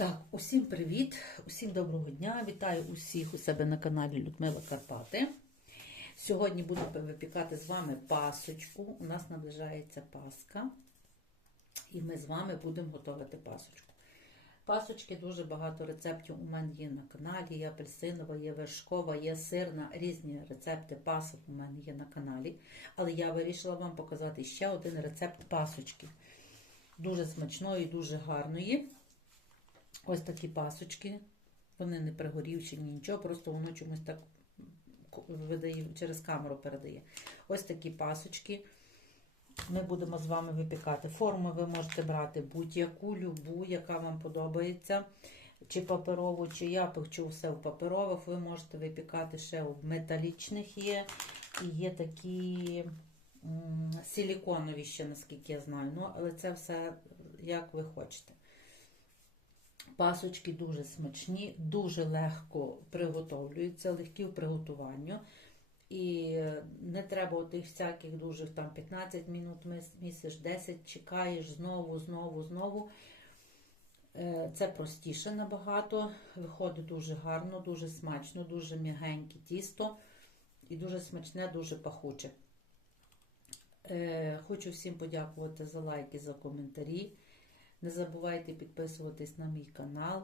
Так, усім привіт, усім доброго дня. Вітаю усіх у себе на каналі Людмила Карпати. Сьогодні буду випікати з вами пасочку. У нас наближається Пасха, і ми з вами будемо готувати пасочку. Пасочки дуже багато рецептів у мене є на каналі. Є апельсинова, є вершкова, є сирна. Різні рецепти пасок у мене є на каналі. Але я вирішила вам показати ще один рецепт пасочки. Дуже смачної, дуже гарної. Ось такі пасочки. Вони не пригорівші, ні нічого, просто воно чомусь так видає, через камеру передає. Ось такі пасочки. Ми будемо з вами випікати. Форму ви можете брати будь-яку, любу, яка вам подобається. Чи паперову, чи я печу все в паперових. Ви можете випікати ще в металічних є. І є такі силіконові ще, наскільки я знаю. Ну, але це все як ви хочете. Пасочки дуже смачні, дуже легко приготовлюються, легкі в приготуванню. І не треба тих всяких дуже там 15 минут місяць, 10 чекаєш знову, знову, знову. Е, Це простіше набагато. Виходить дуже гарно, дуже смачно, дуже м'ягеньке тісто і дуже смачне, дуже пахуче. Е, Хочу всім подякувати за лайки, за коментарі. Не забувайте підписуватись на мій канал.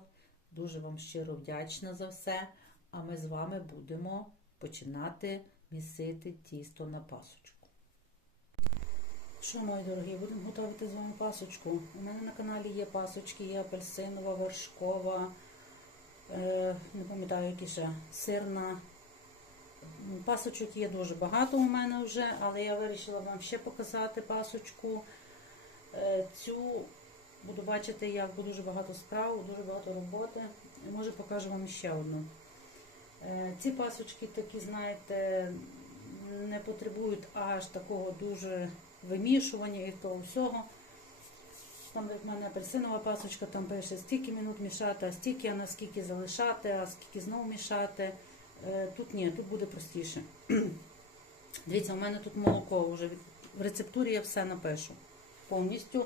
Дуже вам щиро вдячна за все. А ми з вами будемо починати місити тісто на пасочку. Що, мої дорогі, будемо готувати з вами пасочку. У мене на каналі є пасочки, є апельсинова, вершкова, е, не пам'ятаю, які ще сирна. Пасочок є дуже багато у мене вже, але я вирішила вам ще показати пасочку. Е, цю буду бачити, як дуже багато справ, дуже багато роботи. Може покажу вам ще одну. Е, Ці пасочки такі, знаєте, не потребують аж такого дуже вимішування і того всього. Там в мене апельсинова пасочка, там пише стільки минут мішати, а стільки, а наскільки залишати, а скільки знову мішати. Е, Тут ні, тут буде простіше. Дивіться, у мене тут молоко вже в рецептурі я все напишу повністю.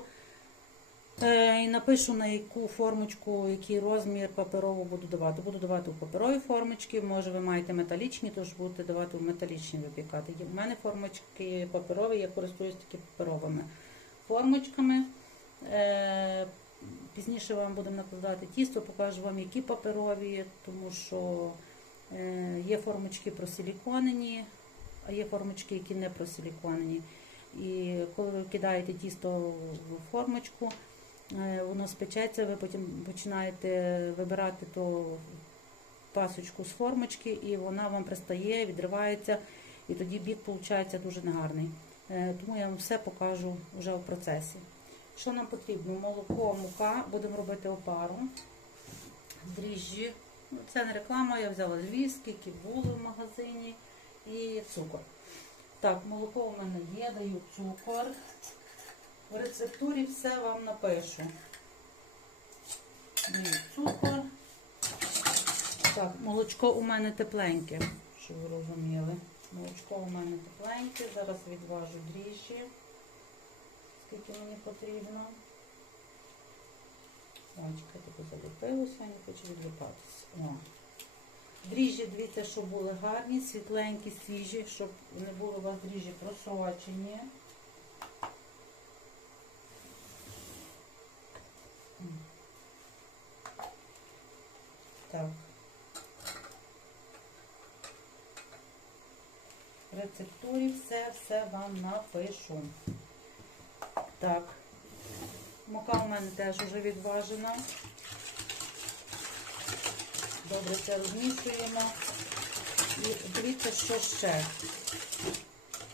Е, І напишу, на яку формочку, який розмір паперову буду давати. Буду давати у паперові формочки, може ви маєте металічні, тож будете давати в металічні випікати. У мене формочки паперові, я користуюсь тільки паперовими формочками. Е, Пізніше вам будемо накладати тісто, покажу вам, які паперові, тому що е, є формочки просиліконені, а є формочки, які не просиліконені. І коли ви кидаєте тісто в формочку, воно спечеться, ви потім починаєте вибирати ту пасочку з формочки, і вона вам пристає, відривається, і тоді бік виходить дуже негарний. Е, Тому я вам все покажу вже в процесі. Що нам потрібно? Молоко, мука, будемо робити опару, дріжджі. Ну, Це не реклама, я взяла львівські, які були в магазині, і цукор. Так, молоко у мене є, даю цукор. В рецептурі все вам напишу. Цукор. Так, молочко у мене тепленьке, щоб ви розуміли. Молочко у мене тепленьке. Зараз відважу дріжджі, скільки мені потрібно. Ой, чекайте, бо заліпилося, не хочу відліпатися. О. Дріжджі, дивіться, щоб були гарні, світленькі, свіжі, щоб не були у вас дріжджі просочені. Так. В рецептурі все-все вам напишу. Так. Мука у мене теж вже відважена. Добре це розмішуємо. І дивіться, що ще.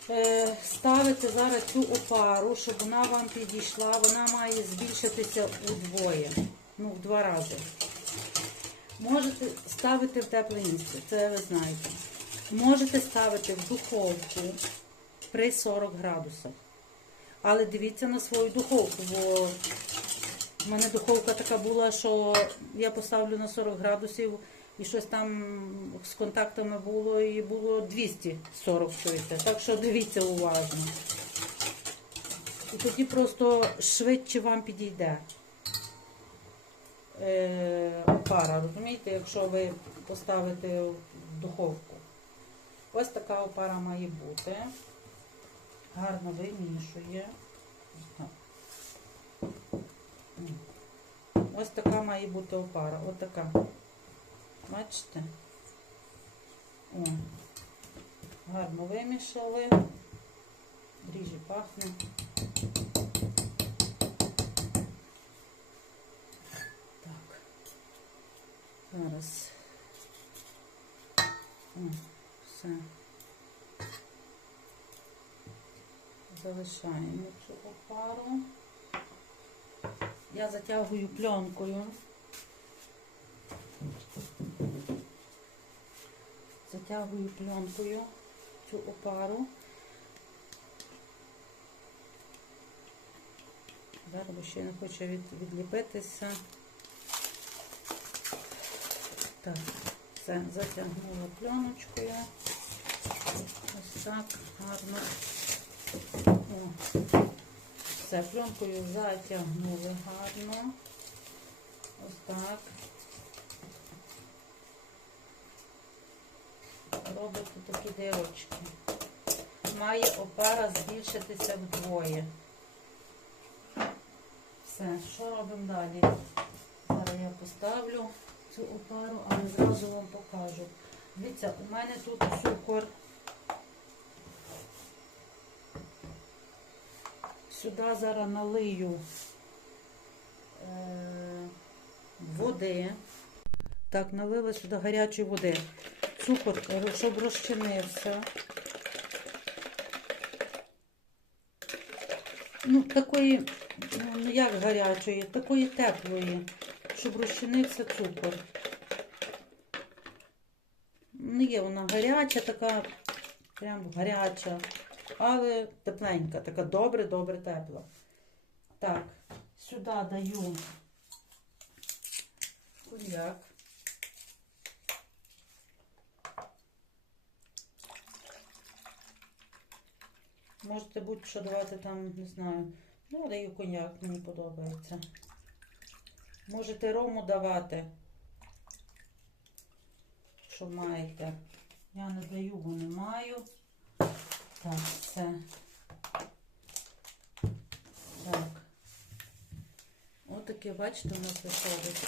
Е, ставите зараз цю опару, щоб вона вам підійшла. Вона має збільшитися удвоє. Ну, в два рази. Можете ставити в тепле місце, це ви знаєте. Можете ставити в духовку при 40 градусах. Але дивіться на свою духовку, бо у мене духовка така була, що я поставлю на 40 градусів і щось там з контактами було, і було 240 чуєте. Так що дивіться уважно. І тоді просто швидше вам підійде. Е, опара. Розумієте, якщо ви поставите в духовку. Ось така опара має бути. Гарно вимішує. Ось така має бути опара. Ось така. Бачите? О. Гарно вимішали. Дріжджі пахне. Так. Зараз. О, все. Залишаємо цю опару. Я затягую пленкою. Затягую пленкою цю опару. Зараз ще не хоче від, відліпитися. Так, все, затягнула пленочкою. Ось так, гарно. О. Все, пленкою затягнули гарно. Ось так. Робите такі дирочки. Має опара збільшитися вдвоє. Все, що робимо далі? Зараз я поставлю цю опару, але зразу вам покажу. Дивіться, у мене тут цукор. Сюди зараз налию е, води. Так, налила сюди гарячої води. Цукор, е, щоб розчинився. Ну, такої, ну як гарячої, такої теплої, щоб розчинився цукор. Не є вона гаряча, така прям гаряча, але тепленька, така добре-добре тепла. Так, сюди даю коньяк. Можете будь-що давати там, не знаю. Ну, даю коньяк, мені подобається. Можете рому давати, що маєте. Я не даю, бо не маю. Так, все. Так. Отаке, бачите, у нас виходить.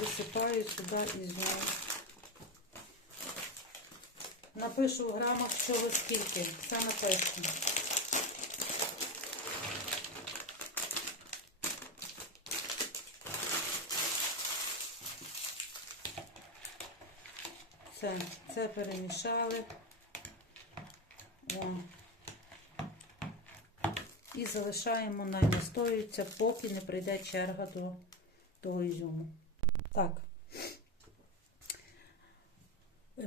Висипаю сюди ізюм. Напишу в грамах, ви скільки. Все напишу. Все, це перемішали. О. І залишаємо, настоюється, поки не прийде черга до того ізюму. Так.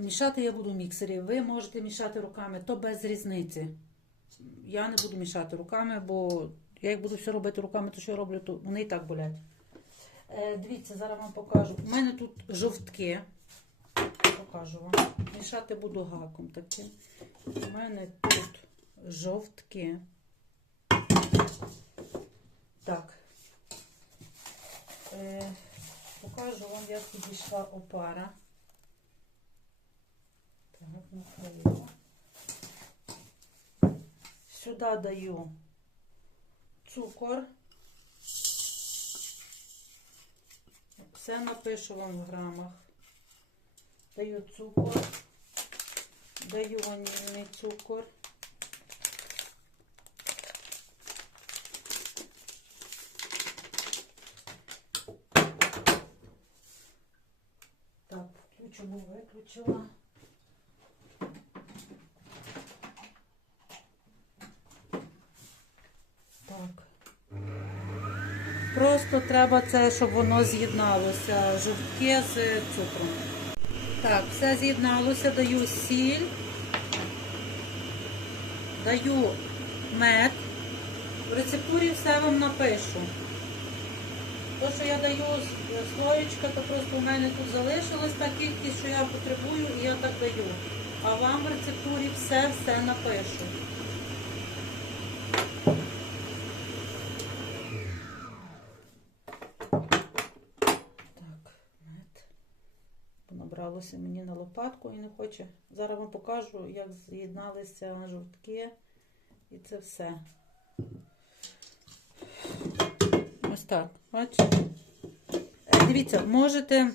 Мішати я буду в міксері. Ви можете мішати руками, то без різниці. Я не буду мішати руками, бо я як буду все робити руками, то що я роблю, то вони і так болять. Е, дивіться, зараз вам покажу. У мене тут жовтки. Покажу вам. Мішати буду гаком таким. У мене тут жовтки. Так. Е, покажу вам, як підійшла опара. Накрию. Сюди даю цукор. Все напишу вам в грамах. Даю цукор, даю ванільний цукор. Так, включу, бо виключила. Так. Просто треба це, щоб воно з'єдналося, жовтки з цукром. Так, все з'єдналося, даю сіль, даю мед. В рецептурі все вам напишу. То, що я даю слоєчка, то просто у мене тут залишилась та кількість, що я потребую, і я так даю. А вам в рецептурі все-все напишу. Попалося мені на лопатку і не хоче. Зараз вам покажу, як з'єдналися жовтки і це все. Ось так. Бачите? Е, Дивіться, можете,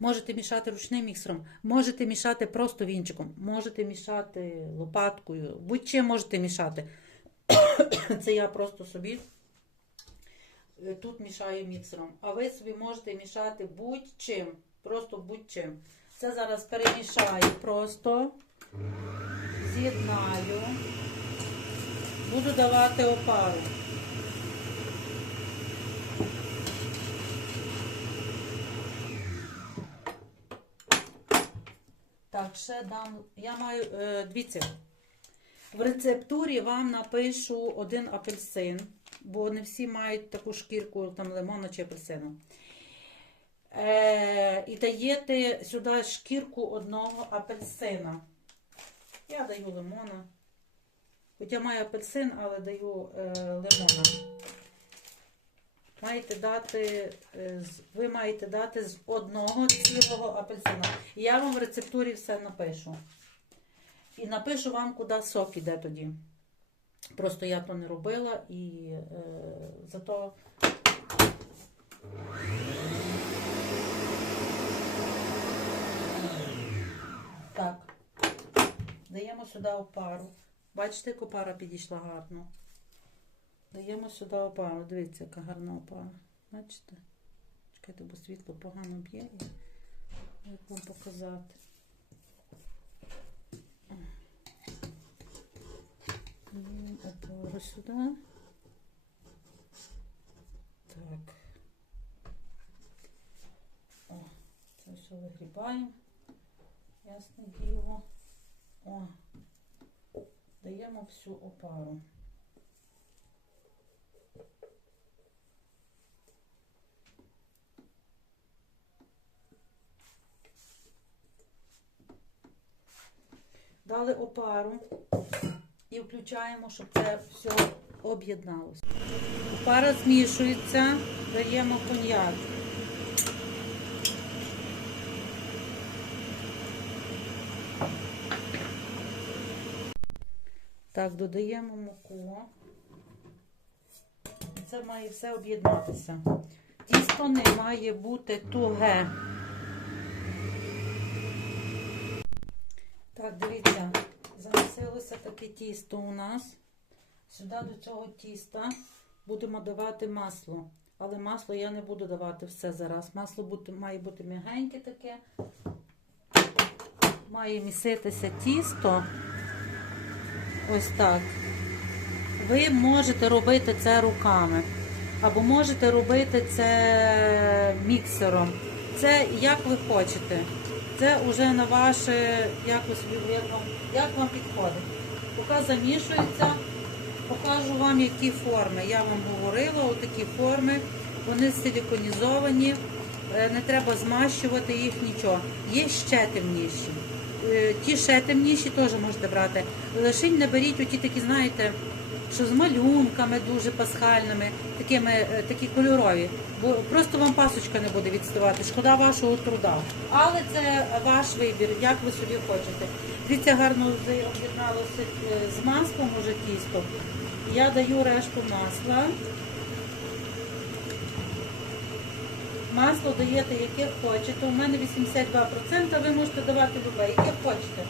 можете мішати ручним міксером, можете мішати просто вінчиком, можете мішати лопаткою, будь-чим можете мішати. Це я просто собі е, тут мішаю міксером. А ви собі можете мішати будь-чим. Просто будь-чим. Це зараз перемішаю просто, з'єднаю, буду давати опару. Так, ще дам. Я маю, е, дивіться, в рецептурі вам напишу один апельсин, бо не всі мають таку шкірку там лимона чи апельсину. Е, і даєте сюди шкірку одного апельсина. Я даю лимона. Хоча маю апельсин, але даю е, лимона. Маєте дати, е, ви маєте дати з одного цілого апельсина. Я вам в рецептурі все напишу. І напишу вам, куди сок іде тоді. Просто я то не робила і е, зато. Так. Даємо сюди опару. Бачите, як опара підійшла гарно. Даємо сюди опару. Дивіться, яка гарна опара. Бачите? Чекайте, бо світло погано б'є. Як вам показати? Даємо опору сюди. Так. О, це все вигрібаємо. Ясне діло. О. Даємо всю опару. Дали опару і включаємо, щоб це все об'єдналося. Опара змішується, даємо коньяк. Так, додаємо муку. Це має все об'єднатися. Тісто не має бути туге. Так, дивіться, замісилося таке тісто у нас. Сюди до цього тіста будемо давати масло. Але масло я не буду давати все зараз. Масло бути, має бути м'ягеньке таке. Має міситися тісто. Ось так. Ви можете робити це руками. Або можете робити це міксером. Це як ви хочете. Це вже на ваше, як собі як вам, підходить. Поки замішується, покажу вам, які форми. Я вам говорила, отакі форми. Вони силіконізовані, е, не треба змащувати їх нічого. Є ще темніші. Е, Ті ще темніші теж можете брати. Лишень не беріть оті такі, знаєте, що з малюнками дуже пасхальними, такими, е, такі кольорові. Бо просто вам пасочка не буде відставати. Шкода вашого труда. Але це ваш вибір, як ви собі хочете. Дивіться, гарно об'єдналося е, з маслом уже тісто. Я даю решту масла. Масло даєте, яке хочете. У мене 82%, ви можете давати любе, яке хочете.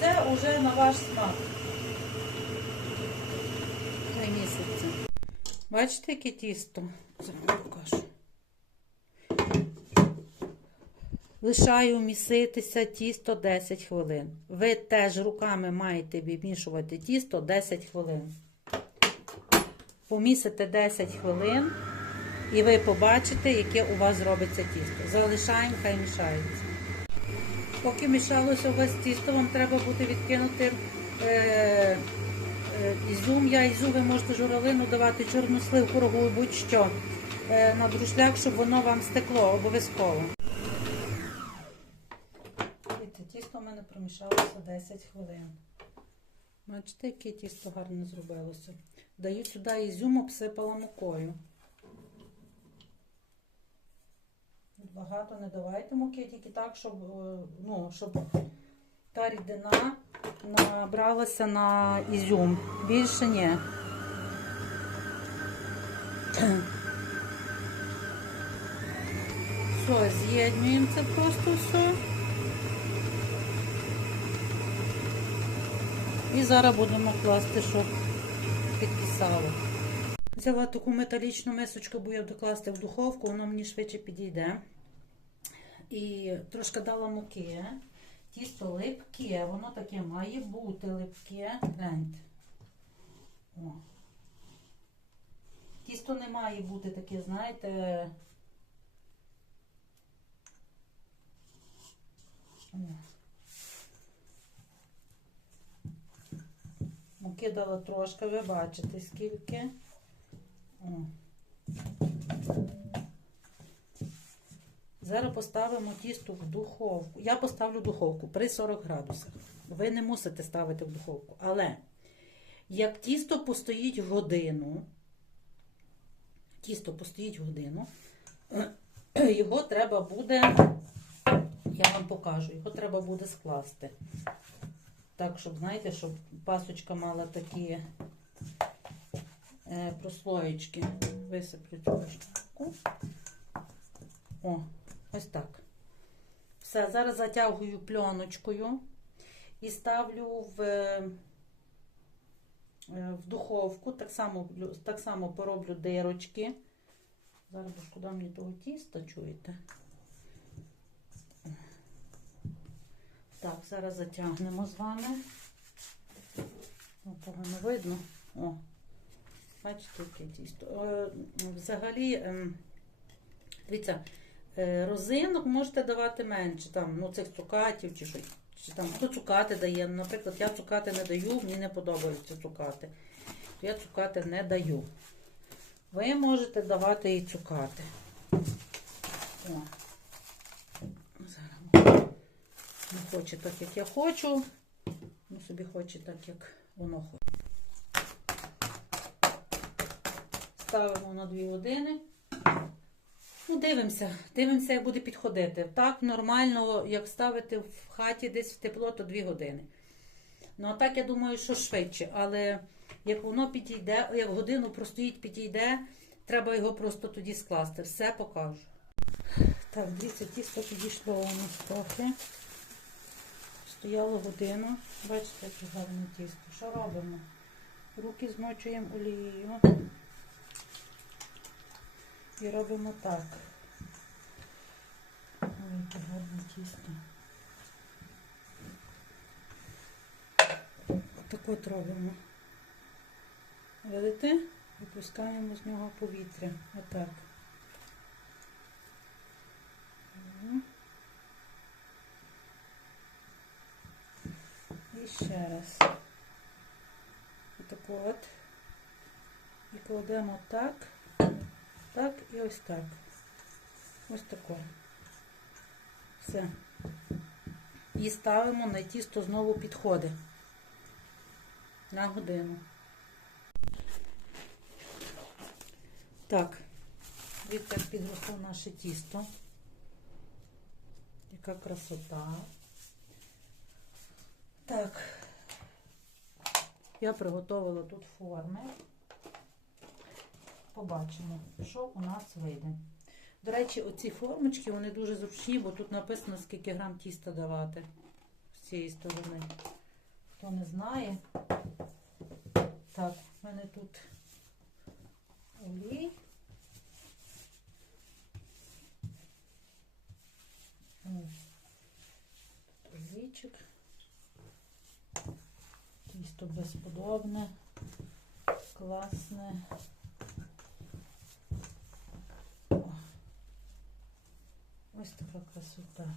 Це вже на ваш смак. Місяці. Бачите, яке тісто? Зараз покажу. Лишаю міситися тісто 10 хвилин. Ви теж руками маєте вимішувати тісто 10 хвилин. Помісите 10 хвилин. І ви побачите, яке у вас зробиться тісто. Залишаємо, хай мішається. Поки мішалося у вас тісто, вам треба буде відкинути е, е, ізюм. Я ізюм, ви можете журавлину давати, чорнослив, курагу, будь-що е, на друшляк, щоб воно вам стекло обов'язково. Тісто в мене промішалося 10 хвилин. Бачите, яке тісто гарно зробилося. Даю сюди ізюм, обсипала мукою. Багато не давайте муки, тільки так, щоб, е, ну, щоб та рідина набралася на ізюм. Більше ні. Все, з'єднуємо це просто все. І зараз будемо класти, щоб підкисало. Взяла таку металічну мисочку, бо я буду класти в духовку, воно мені швидше підійде. І трошки дала муки. Тісто липке, воно таке має бути липке. Гляньте. О. Тісто не має бути таке, знаєте. О. Муки дала трошки, ви бачите, скільки. О. Зараз поставимо тісто в духовку. Я поставлю духовку при 40 градусах. Ви не мусите ставити в духовку. Але як тісто постоїть годину, тісто постоїть годину, його треба буде, я вам покажу, його треба буде скласти. Так, щоб, знаєте, щоб пасочка мала такі е, прослоєчки. Висиплю цю. О, ось так. Все, зараз затягую пленочкою і ставлю в, е, в духовку. Так само, так само пороблю дирочки. Зараз шкода мені того тіста, чуєте? Так, зараз затягнемо з вами. О, погано видно. О, бачите, яке тісто. Е, Взагалі, ем, дивіться, е, розинок можете давати менше, там, ну, цих цукатів чи що. Чи там хто цукати дає. Наприклад, я цукати не даю, мені не подобаються цукати. Я цукати не даю. Ви можете давати і цукати. О. Зараз. Не хоче так, як я хочу. Ну, собі хоче так, як воно хоче. Ставимо на 2 години. Ну, дивимося, дивимося, як буде підходити. Так, нормально, як ставити в хаті десь в тепло, то 2 години. Ну, а так, я думаю, що швидше. Але як воно підійде, як годину простоїть, підійде, треба його просто тоді скласти. Все покажу. Так, дивіться, тісто підійшло у нас трохи. Стояло годину. Бачите, яке гарне тісто. Що робимо? Руки змочуємо олією. І робимо так. Ой, яке гарне тісто. Так от робимо. Видите? Випускаємо з нього повітря. Отак. І ще раз. Отак от. І кладемо так, так і ось так. Ось тако. Все. І ставимо на тісто знову підходи. На годину. Так, дивіться, як підросло наше тісто. Яка красота. Так, я приготувала тут форми. Побачимо, що у нас вийде. До речі, оці формочки, вони дуже зручні, бо тут написано, скільки грам тіста давати з цієї сторони. Хто не знає. Так, в мене тут олій. Олійчик. Тісто безподобне, класне. Ось така красота.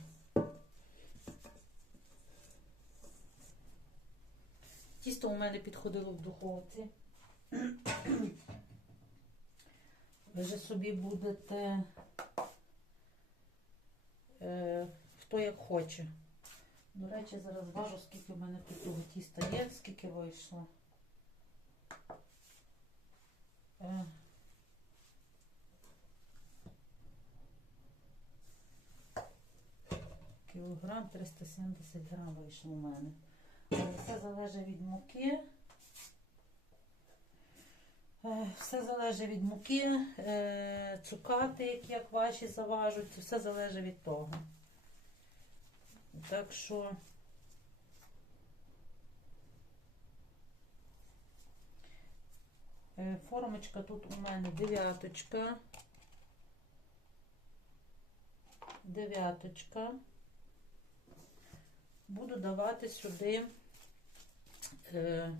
Тісто у мене підходило в духовці. Ви вже собі будете е, хто як хоче. До речі, зараз важу, скільки в мене тут того тіста є, скільки вийшло. Е, кілограм 370 грам вийшло у мене. Все залежить від муки. Е, Все залежить від муки, е, цукати, як ваші заважуть, все залежить від того. Так що е, формочка тут у мене дев'яточка. Дев'яточка. Буду давати сюди е,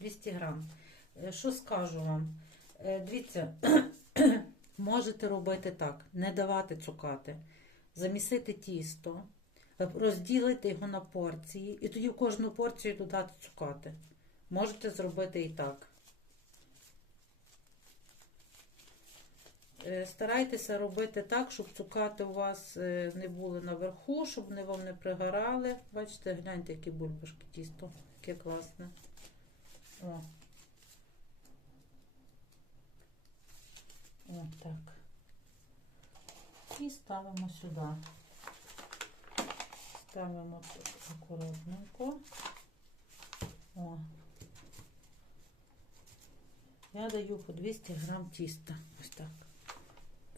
200 грам. Е, Що скажу вам? Е, Дивіться, можете робити так: не давати цукати, замісити тісто, е, розділити його на порції, і тоді в кожну порцію додати цукати. Можете зробити і так. Старайтеся робити так, щоб цукати у вас е, не були наверху, щоб вони вам не пригорали. Бачите, гляньте, які бульбашки тісто, яке класне. О. О, так. І ставимо сюди. Ставимо тут акуратненько. О. Я даю по 200 грам тіста. Ось так.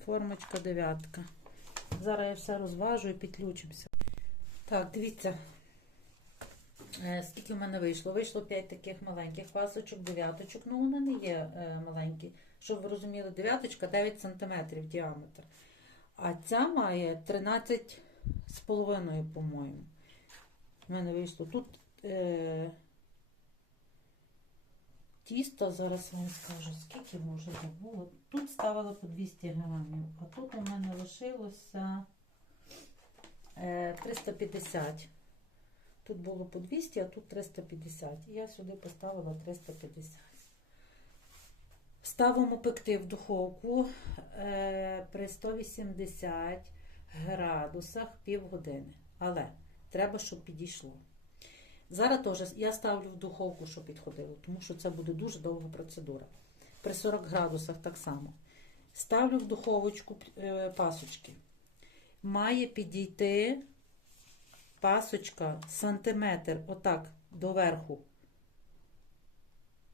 Формочка дев'ятка. Зараз я все розважу і підключимося. Так, дивіться, е, скільки в мене вийшло. Вийшло 5 таких маленьких пасочок, дев'яточок. Ну, вони не є е, маленькі. Щоб ви розуміли, дев'яточка 9 см діаметр. А ця має 13 з половиною, по-моєму. У мене вийшло тут е, тісто, зараз вам скажу, скільки може було. Тут ставила по 200 грамів, а тут у мене лишилося е, 350. Тут було по 200, а тут 350. І я сюди поставила 350. Ставимо пекти в духовку е, при 180 градусах півгодини. Але треба, щоб підійшло. Зараз теж я ставлю в духовку, щоб підходило, тому що це буде дуже довга процедура. При 40 градусах так само. Ставлю в духовочку е, пасочки. Має підійти пасочка сантиметр, отак, доверху.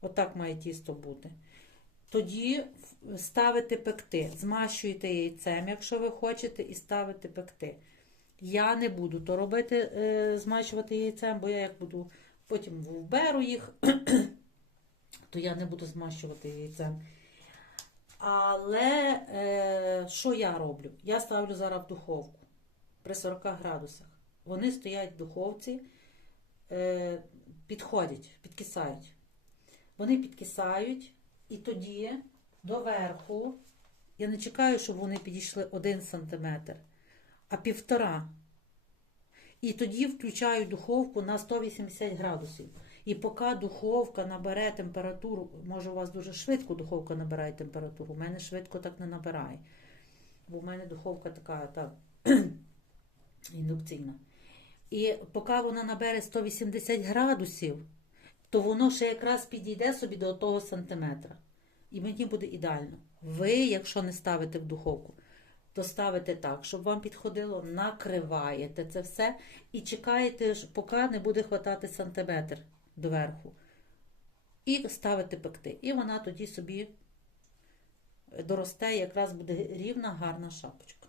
Отак має тісто бути. Тоді ставите пекти. Змащуєте яйцем, якщо ви хочете, і ставите пекти. Я не буду то робити, е, змащувати яйцем, бо я як буду потім вберу їх, то я не буду змащувати яйцем. Але е, що я роблю? Я ставлю зараз в духовку при 40 градусах. Вони стоять в духовці, е, підходять, підкисають. Вони підкисають, і тоді доверху, я не чекаю, щоб вони підійшли 1 см, а півтора. І тоді включаю духовку на 180 градусів. І поки духовка набере температуру, може у вас дуже швидко духовка набирає температуру, у мене швидко так не набирає. Бо в мене духовка така та, індукційна. І поки вона набере 180 градусів, то воно ще якраз підійде собі до того сантиметра. І мені буде ідеально. Ви, якщо не ставите в духовку, то ставите так, щоб вам підходило, накриваєте це все і чекаєте, поки не буде хватати сантиметр доверху. І ставите пекти. І вона тоді собі доросте, якраз буде рівна, гарна шапочка.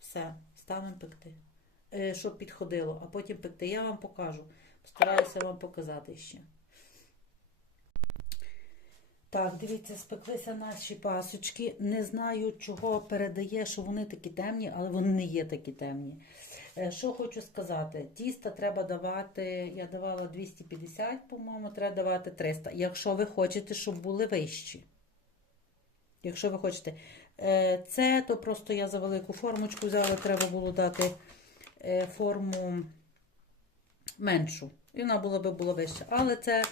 Все, ставимо пекти. Е, Щоб підходило, а потім пекти. Я вам покажу. Постараюся вам показати ще. Так, дивіться, спеклися наші пасочки. Не знаю, чого передає, що вони такі темні, але вони не є такі темні. Е, Що хочу сказати, тіста треба давати, я давала 250, по-моєму, треба давати 300. Якщо ви хочете, щоб були вищі. Якщо ви хочете. Е, Це, то просто я за велику формочку взяла, треба було дати е, форму меншу. І вона була би була вища. Але це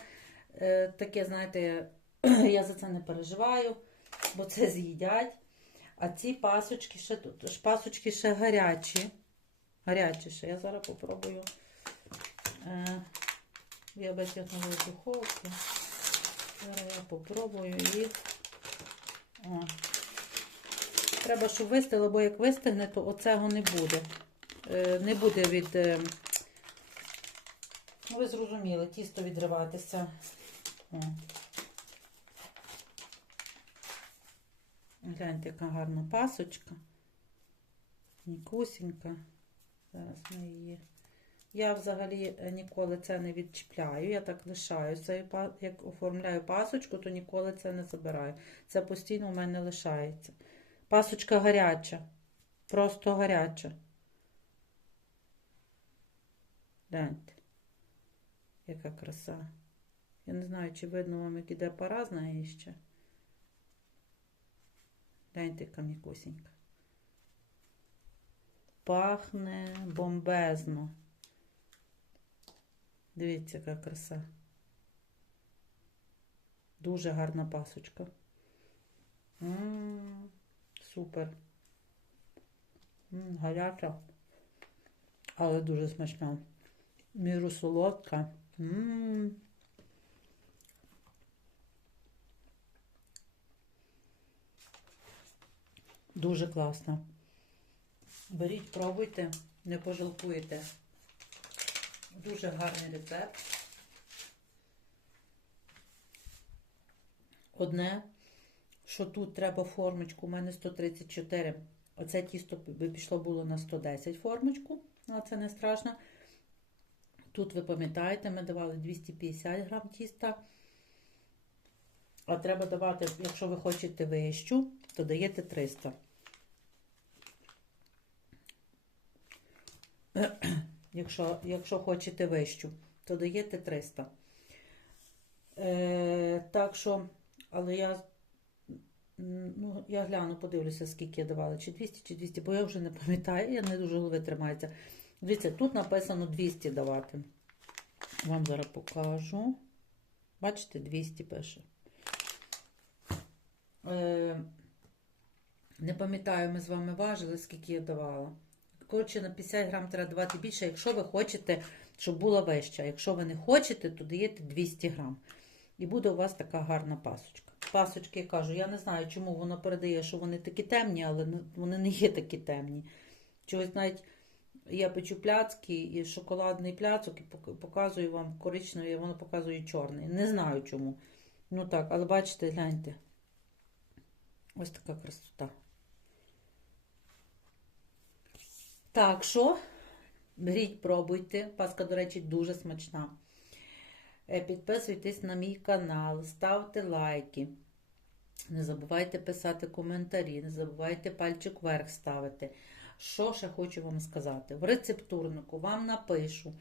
таке, знаєте, я за це не переживаю, бо це з'їдять. А ці пасочки ще тут. ж Пасочки ще гарячі. Гарячі ще. Я зараз попробую. Я витягнула з духовки. Зараз я попробую їх. О. Треба, щоб вистигло, бо як вистигне, то оцього не буде. е, не буде від. е, Ну, ви зрозуміли, тісто відриватися. О. Гляньте, яка гарна пасочка. Нікусінька. Зараз ми її. Я взагалі е, ніколи це не відчіпляю. Я так лишаю. Це, як оформляю пасочку, то ніколи це не забираю. Це постійно у мене лишається. Пасочка гаряча. Просто гаряча. Гляньте. Яка краса. Я не знаю, чи видно вам, як іде пара з ще. Гляньте, яка м'якусінька. Пахне бомбезно. Дивіться, яка краса. Дуже гарна пасочка. М, супер. М, гаряча, але дуже смачна. Міру солодка. М. Дуже класно. Беріть, пробуйте, не пожалкуєте. Дуже гарний рецепт. Одне, що тут треба формочку, у мене 134. Оце тісто би пішло було на 110 формочку, але це не страшно. Тут, ви пам'ятаєте, ми давали 250 грам тіста. А треба давати, якщо ви хочете вищу, то даєте 300. Якщо, якщо хочете вищу, то даєте 300. Е, так що, але я, ну, я гляну, подивлюся, скільки я давала, чи 200, чи 200, бо я вже не пам'ятаю, я не дуже голови тримається. Дивіться, тут написано 200 давати. Вам зараз покажу. Бачите, 200 пише. Е, не пам'ятаю, ми з вами важили, скільки я давала. Коротше, на 50 грам треба давати більше, якщо ви хочете, щоб була вища. Якщо ви не хочете, то даєте 200 грам. І буде у вас така гарна пасочка. Пасочки, я кажу, я не знаю, чому воно передає, що вони такі темні, але вони не є такі темні. Чогось навіть я печу пляцки і шоколадний пляцок, і показую вам коричневий, а воно показує чорний. Не знаю чому. Ну так, але бачите, гляньте. Ось така красота. Так що, беріть, пробуйте. Паска, до речі, дуже смачна. Е, Підписуйтесь на мій канал, ставте лайки. Не забувайте писати коментарі, не забувайте пальчик вверх ставити. Що ще хочу вам сказати? В рецептурнику вам напишу.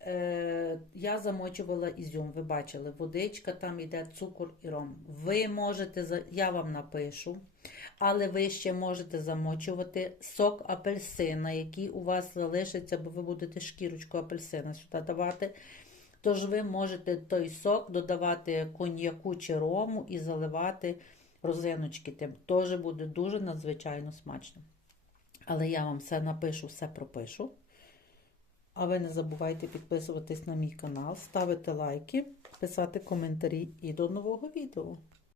Е, я замочувала ізюм, ви бачили, водичка, там йде цукор і ром. Ви можете, я вам напишу, але ви ще можете замочувати сок апельсина, який у вас залишиться, бо ви будете шкірочку апельсина сюди давати. Тож ви можете той сок додавати коньяку чи рому і заливати розиночки тим. Теж буде дуже надзвичайно смачно. Але я вам все напишу, все пропишу. А ви не забувайте підписуватись на мій канал, ставити лайки, писати коментарі і до нового відео.